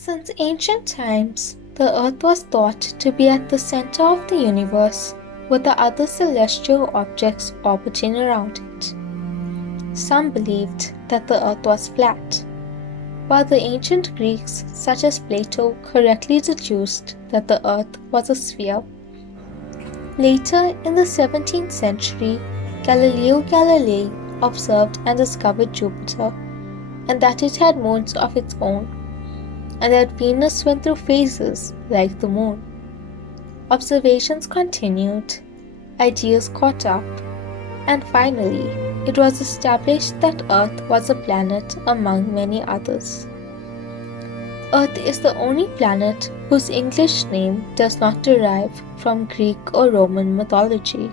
Since ancient times, the Earth was thought to be at the center of the universe, with the other celestial objects orbiting around it. Some believed that the Earth was flat, while the ancient Greeks, such as Plato, correctly deduced that the Earth was a sphere. Later, in the 17th century, Galileo Galilei observed and discovered Jupiter, and that it had moons of its own, and that Venus went through phases like the moon. Observations continued, ideas caught up, and finally, it was established that Earth was a planet among many others. Earth is the only planet whose English name does not derive from Greek or Roman mythology.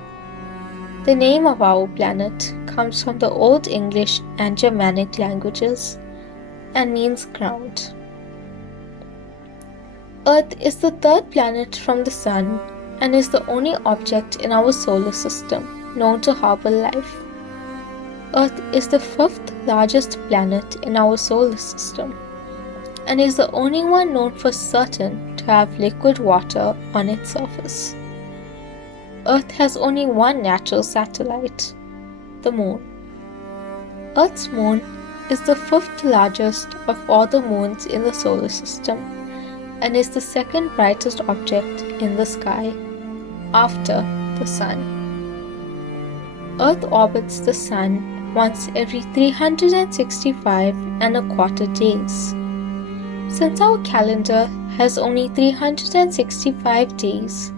The name of our planet comes from the Old English and Germanic languages and means ground. Earth is the third planet from the Sun and is the only object in our solar system known to harbor life. Earth is the fifth largest planet in our solar system and is the only one known for certain to have liquid water on its surface. Earth has only one natural satellite, the Moon. Earth's moon is the fifth largest of all the moons in the solar system and is the second brightest object in the sky, after the Sun. Earth orbits the Sun once every 365 and a quarter days. Since our calendar has only 365 days,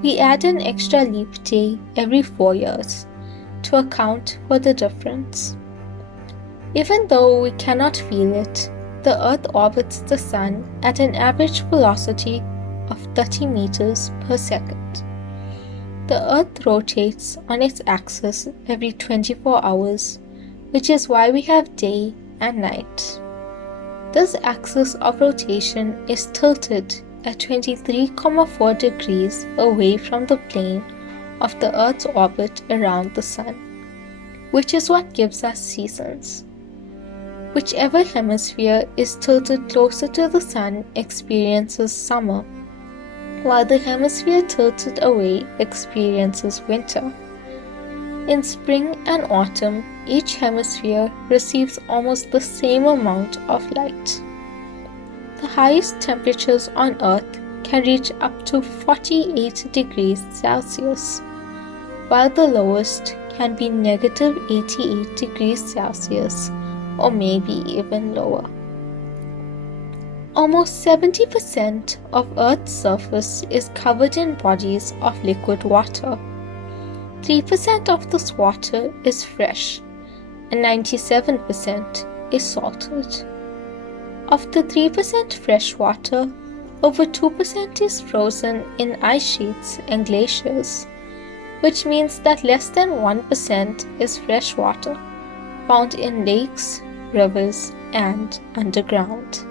we add an extra leap day every 4 years to account for the difference. Even though we cannot feel it, the Earth orbits the Sun at an average velocity of 30 meters per second. The Earth rotates on its axis every 24 hours, which is why we have day and night. This axis of rotation is tilted at 23.4 degrees away from the plane of the Earth's orbit around the Sun, which is what gives us seasons. Whichever hemisphere is tilted closer to the Sun experiences summer, while the hemisphere tilted away experiences winter. In spring and autumn, each hemisphere receives almost the same amount of light. The highest temperatures on Earth can reach up to 48 degrees Celsius, while the lowest can be negative 88 degrees Celsius, or maybe even lower. Almost 70% of Earth's surface is covered in bodies of liquid water. 3% of this water is fresh, and 97% is salted. Of the 3% fresh water, over 2% is frozen in ice sheets and glaciers, which means that less than 1% is fresh water, found in lakes, rivers, and underground.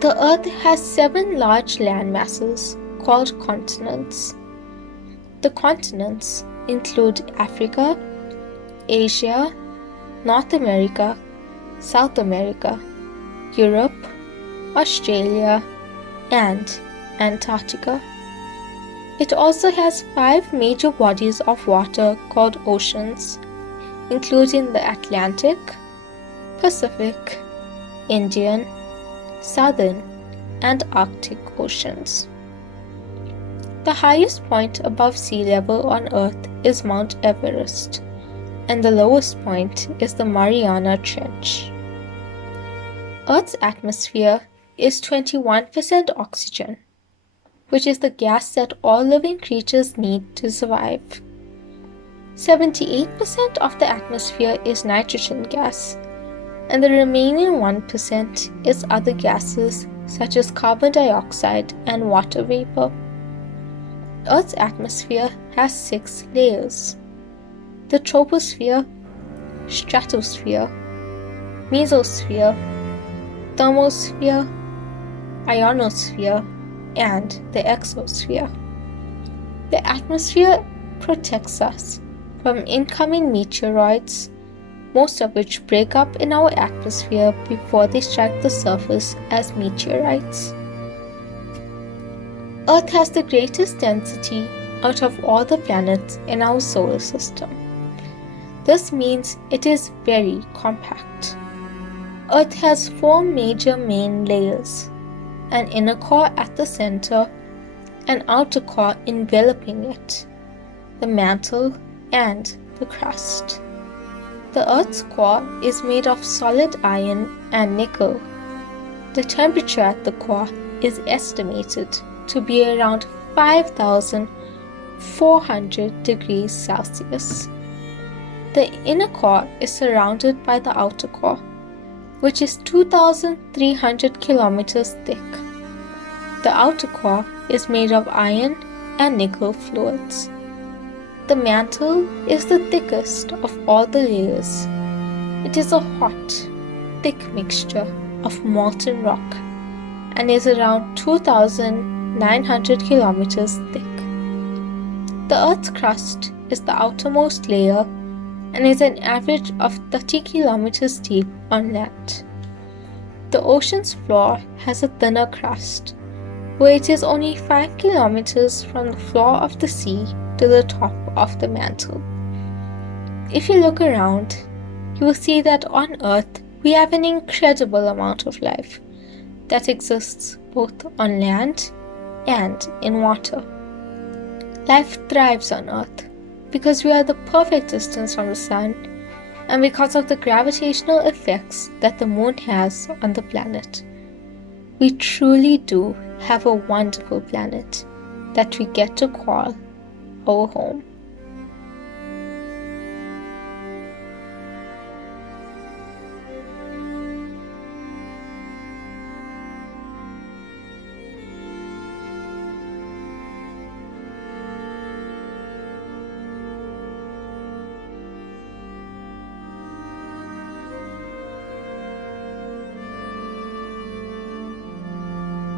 The Earth has 7 large land masses called continents. The continents include Africa, Asia, North America, South America, Europe, Australia, and Antarctica. It also has 5 major bodies of water called oceans, including the Atlantic, Pacific, Indian, Southern, and Arctic Oceans. The highest point above sea level on Earth is Mount Everest, and the lowest point is the Mariana Trench. Earth's atmosphere is 21% oxygen, which is the gas that all living creatures need to survive. 78% of the atmosphere is nitrogen gas, and the remaining 1% is other gases such as carbon dioxide and water vapor. Earth's atmosphere has 6 layers: the troposphere, stratosphere, mesosphere, thermosphere, ionosphere, and the exosphere. The atmosphere protects us from incoming meteoroids, most of which break up in our atmosphere before they strike the surface as meteorites. Earth has the greatest density out of all the planets in our solar system. This means it is very compact. Earth has 4 major main layers: an inner core at the center, an outer core enveloping it, the mantle, and the crust. The Earth's core is made of solid iron and nickel. The temperature at the core is estimated to be around 5,400 degrees Celsius. The inner core is surrounded by the outer core, which is 2,300 kilometers thick. The outer core is made of iron and nickel fluids. The mantle is the thickest of all the layers. It is a hot, thick mixture of molten rock and is around 2,900 kilometers thick. The Earth's crust is the outermost layer and is an average of 30 kilometers deep on land. The ocean's floor has a thinner crust, where it is only 5 kilometers from the floor of the sea to the top of the mantle. If you look around, you will see that on Earth we have an incredible amount of life that exists both on land and in water. Life thrives on Earth because we are the perfect distance from the sun and because of the gravitational effects that the moon has on the planet. We truly do have a wonderful planet that we get to call our home.